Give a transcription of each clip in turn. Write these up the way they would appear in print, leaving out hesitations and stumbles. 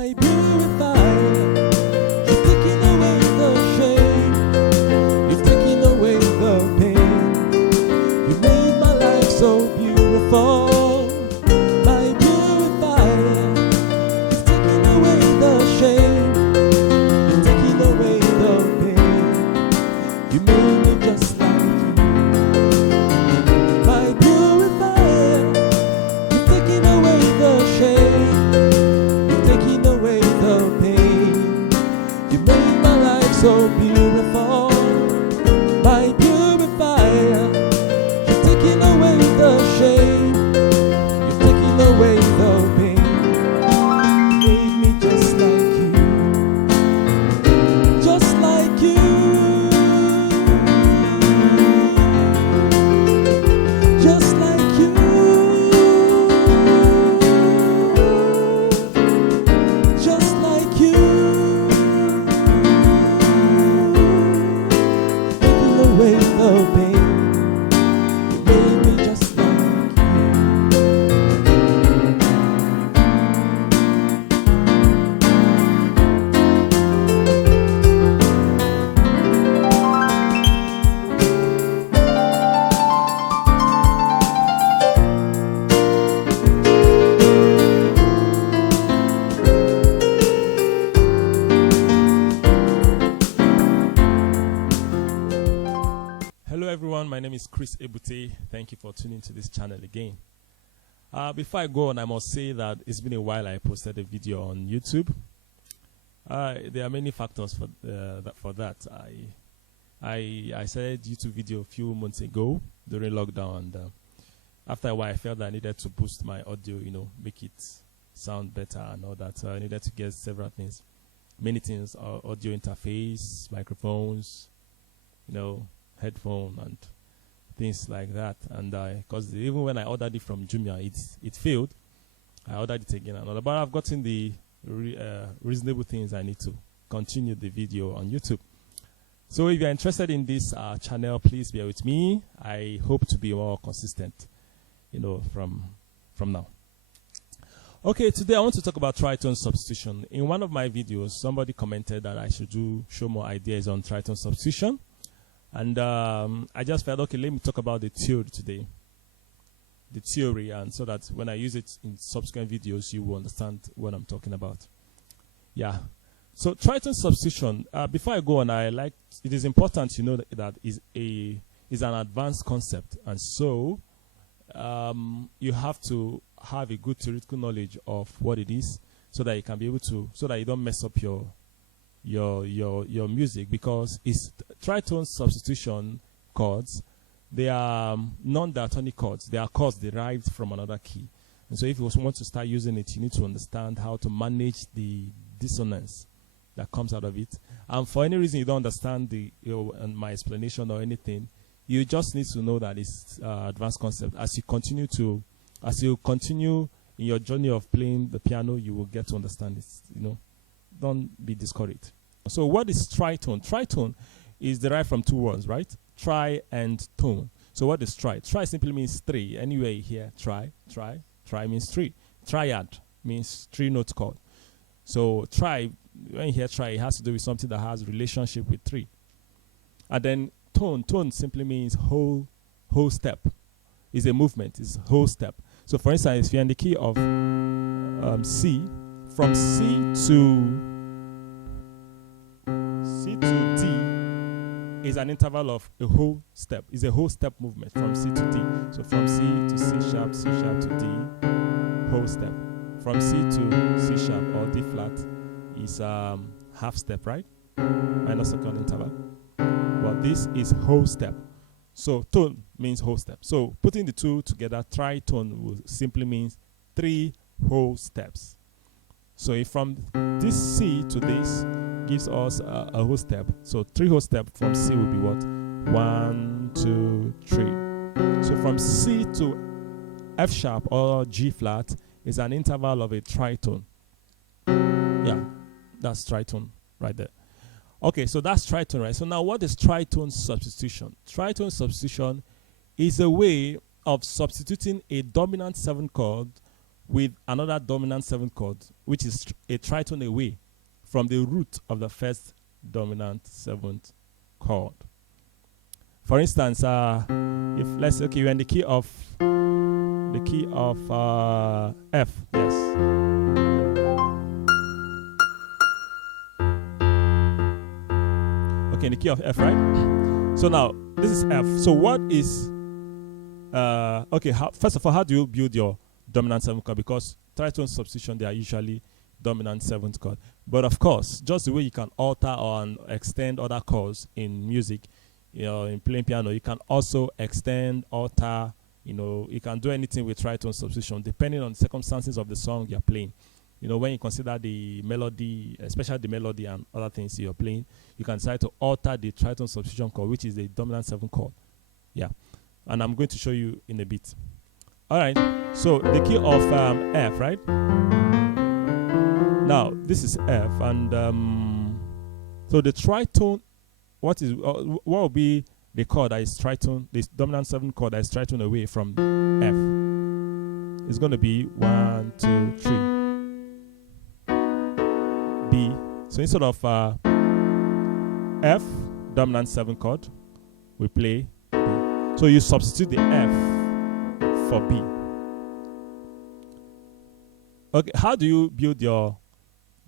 my purifier. You've taken away the shame. You've taken away the pain. You made my life so beautiful. My purifier. You've taken away the shame. You've taken away the pain. You made me just like you. My purifier. You've taken away the shame. You've taken away the pain. You made my life so beautiful. My purifier. You've taken away the shame. You've taken away the pain. You made me just like you. Just like you. Just like you. Just like you. Taking away the pain. You made me just like you. Hello everyone, my name is Ebute. Thank you for tuning to this channel again. Before I go on, I must say that it's been a while I posted a video on YouTube. There are many factors for that. I started YouTube video a few months ago during lockdown, and after a while I felt that I needed to boost my audio, make it sound better and all that. So I needed to get several things, many things, audio interface, microphones, headphone and things like that. And because even when I ordered it from Jumia, it failed. I ordered it again and all that. But I've gotten the reasonable things I need to continue the video on YouTube. So if you're interested in this channel, please bear with me. I hope to be more consistent, from now. Okay, today I want to talk about Triton Substitution. In one of my videos, somebody commented that I should show more ideas on Triton Substitution. And I just felt, okay, let me talk about the theory today. The theory, and so that when I use it in subsequent videos, you will understand what I'm talking about. Yeah. So Triton Substitution, before I go on, it is important to know that is an advanced concept. And so you have to have a good theoretical knowledge of what it is so that you can be able to, so that you don't mess up your music, because it's Triton substitution chords. They are non-diatonic chords. They are chords derived from another key. And so if you want to start using it, you need to understand how to manage the dissonance that comes out of it. And for any reason you don't understand my explanation or anything, you just need to know that it's advanced concept. As you continue in your journey of playing the piano, you will get to understand it. Don't be discouraged. So what is tritone? Tritone is derived from two words, right? Tri and tone. So what is tri? Tri simply means three. Anyway, here, tri means three. Triad means three-note chord. So tri, when you hear tri, it has to do with something that has relationship with three. And then tone simply means whole step. It's a movement, it's whole step. So for instance, if you're in the key of C, from C to D is an interval of a whole step. It's a whole step movement from C to D. So from C to C sharp to D, whole step. From C to C sharp or D flat is half step, right? Minor second interval. Well, this is whole step. So tone means whole step. So putting the two together, tritone will simply means three whole steps. So if from this C to this gives us a whole step. So three whole steps from C will be what? 1, 2, 3. So from C to F sharp or G flat is an interval of a tritone. Yeah, that's tritone right there. Okay, so that's tritone, right? So now what is tritone substitution? Tritone substitution is a way of substituting a dominant 7 chord with another dominant 7th chord, which is a tritone away from the root of the first dominant 7th chord. For instance, if let's say, okay, you're in the key of F, yes. Okay, in the key of F, right? So now this is F. So what is okay? First of all, how do you build your dominant 7th chord? Because tritone substitution, they are usually dominant 7th chord. But of course, just the way you can alter or extend other chords in music, in playing piano, you can also extend, alter. You can do anything with tritone substitution depending on the circumstances of the song you're playing. When you consider the melody, especially the melody and other things you're playing, you can decide to alter the tritone substitution chord, which is the dominant 7th chord. Yeah. And I'm going to show you in a bit. All right. So the key of F, right? Now, this is F. And so the tritone, what will be the chord that is tritone, this dominant 7th chord that is tritone away from F? It's going to be 1, 2, 3. B. So instead of F, dominant 7th chord, we play B. So you substitute the F for B. Okay, how do you build your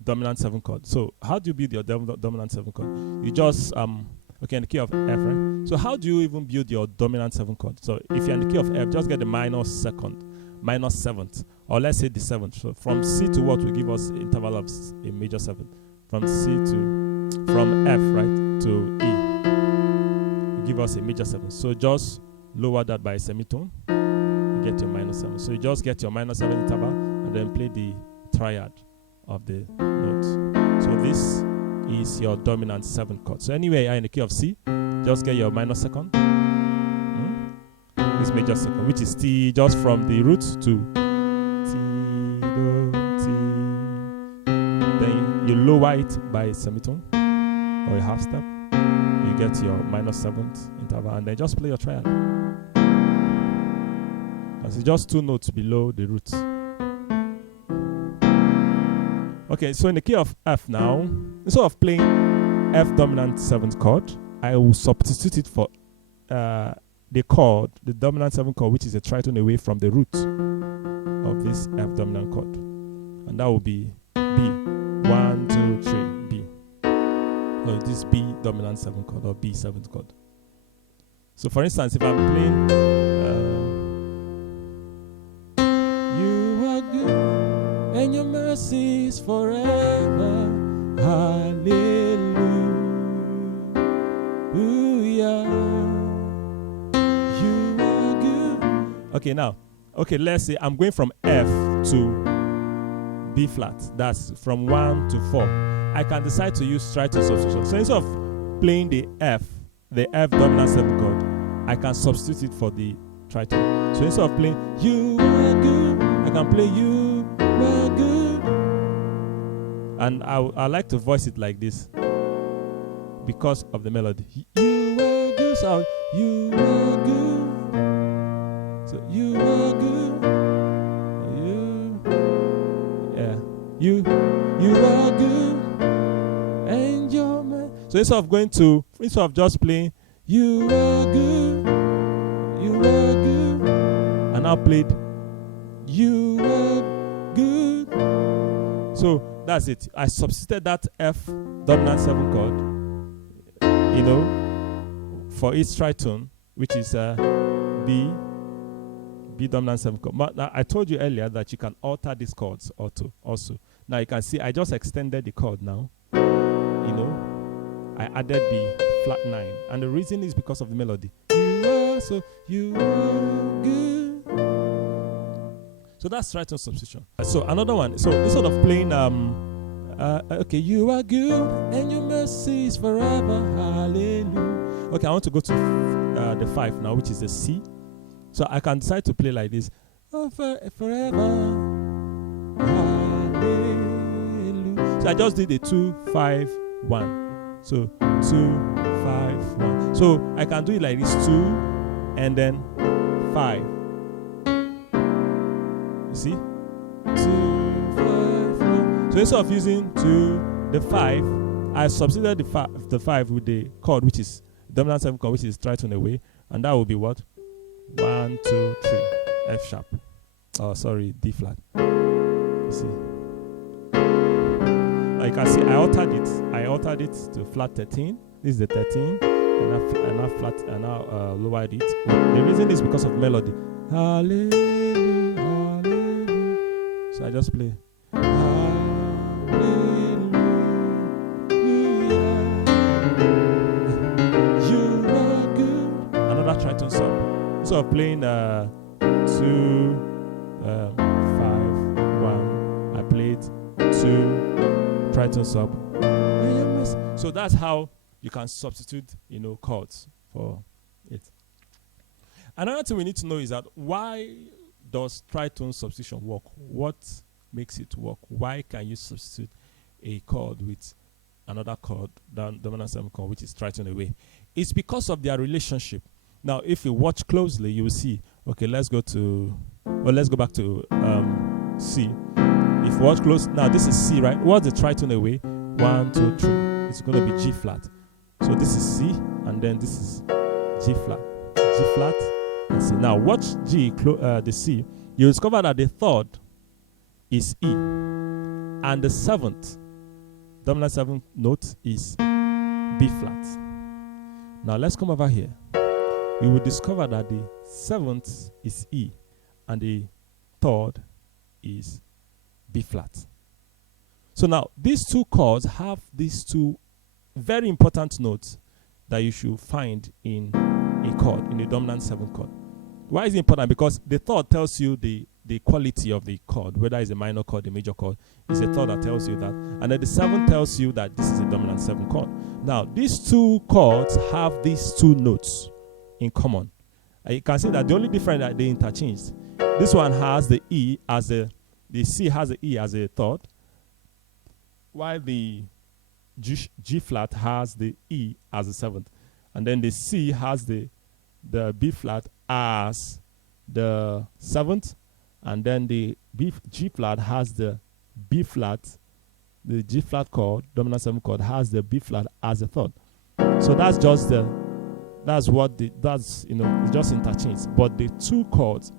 dominant 7th chord? So how do you build your dominant 7th chord? You just okay, in the key of F, right? So how do you even build your dominant 7th chord? So if you're in the key of F, just get the minor 7th, or let's say the 7th. So from C to what will give us interval of a major 7th. From F, right, to E, will give us a major 7th. So just lower that by a semitone, you get your minor 7th. So you just get your minor 7th interval and then play the triad of the notes. So this is your dominant 7th chord. So anyway, you're in the key of C, just get your minor 2nd, this major 2nd, which is T, just from the root to T, Do, T. Then you lower it by a semitone or a half step. You get your minor 7th interval, and then just play your triad. Because it's just 2 notes below the root. Okay, so in the key of F now, instead of playing F dominant 7th chord, I will substitute it for the chord, the dominant 7th chord, which is a tritone away from the root of this F dominant chord. And that will be B. 1, 2, 3, B. No, this B dominant 7th chord or B 7th chord. So for instance, if I'm playing you are good and your mercy is forever. Hallelujah. You are good. Okay, now. Okay, let's say I'm going from F to B flat. That's from 1 to 4. I can decide to use Tritone Substitution. So instead of playing the F dominant 7th chord, I can substitute it for the tritone. So instead of playing you are good, I can play you are good. And I like to voice it like this because of the melody. You are good, so you are good. So you are good. You are good. And your man. So instead of just playing you are good, and I played you are good. So that's it. I substituted that F dominant 7th chord, for its tritone, which is B dominant 7th chord. But I told you earlier that you can alter these chords also. Now you can see I just extended the chord now. I added the flat 9. And the reason is because of the melody. You are good. So that's tritone substitution. So another one. So instead of playing okay, you are good and your mercy is forever. Hallelujah. Okay, I want to go to the 5 now, which is the C. So I can decide to play like this. Oh, forever. Hallelujah. So I just did the 2, 5, 1. So 2, 5, 1. So I can do it like this, 2 and then 5. You see? 2, 5, 4. So instead of using 2, the 5, I substituted the 5 with the chord, which is dominant 7 chord, which is tritone away, and that will be what? 1, 2, 3, F sharp. Oh, sorry, D flat. You see. You can see I altered it to flat 13. This is the 13, and I lowered it. The reason is because of melody. Hallelujah, hallelujah. So I just play. Hallelujah, you are good. Another tritone sub. So I'm playing 2, 5, 1. I played 2 tritone sub. So that's how you can substitute, chords for it. Another thing we need to know is that why does tritone substitution work? What makes it work? Why can you substitute a chord with another chord, dominant 7 chord, which is tritone away? It's because of their relationship. Now, if you watch closely, you will see. Okay, let's go back to C. If you watch close, now this is C, right? What's the tritone away? 1, 2, 3. It's going to be G flat. So this is C, and then this is G flat, and C. Now watch the C. You discover that the third is E, and the 7th dominant 7th note is B flat. Now let's come over here. You will discover that the 7th is E, and the 3rd is B flat. So now these two chords have these two very important notes that you should find in a chord, in the dominant 7 chord. Why is it important? Because the 3rd tells you the quality of the chord, whether it's a minor chord, a major chord. It's the 3rd that tells you that. And then the 7th tells you that this is a dominant 7 chord. Now, these two chords have these two notes in common. And you can see that the only difference that they interchanged. This one has the E as the C has the E as a 3rd, while the G flat has the E as the 7th, and then the C has the B flat as the 7th, and then the G flat has the B flat, the G flat chord, dominant 7 chord, has the B flat as the 3rd. So that's just it just interchanges. But the two chords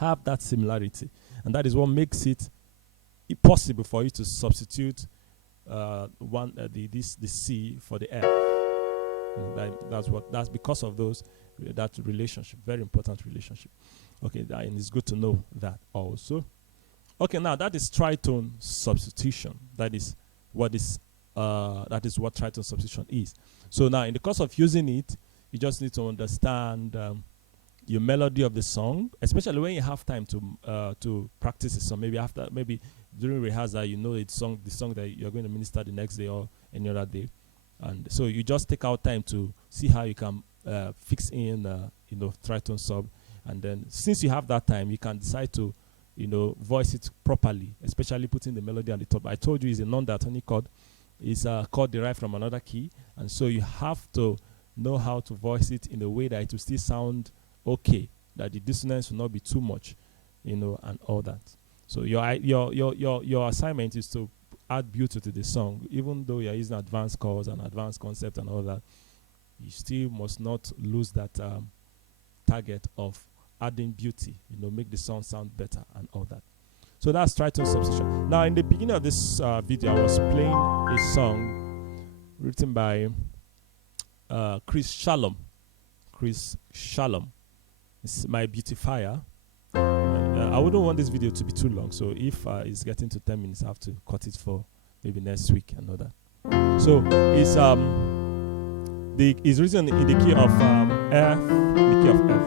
have that similarity, and that is what makes it possible for you to substitute the C for the F. That's because of that relationship, very important relationship. Okay, and it's good to know that also. Okay, now that is tritone substitution. That is what tritone substitution is. So now, in the course of using it, you just need to understand your melody of the song, especially when you have time to practice the song. Maybe during rehearsal, the song that you're going to minister the next day or any other day, and so you just take out time to see how you can fix in tritone sub, and then since you have that time, you can decide to voice it properly, especially putting the melody on the top. I told you it's a non-diatonic chord. It's a chord derived from another key, and so you have to know how to voice it in a way that it will still sound okay, that the dissonance will not be too much, and all that. So your assignment is to add beauty to the song, even though you're using advanced chords and advanced concept and all that. You still must not lose that target of adding beauty, make the song sound better and all that. So that's tritone substitution. Now, in the beginning of this video, I was playing a song written by Chris Shalom. It's my beautifier. I wouldn't want this video to be too long, so if it's getting to 10 minutes, I have to cut it for maybe next week and all that. So it's written in the key of F, the key of F.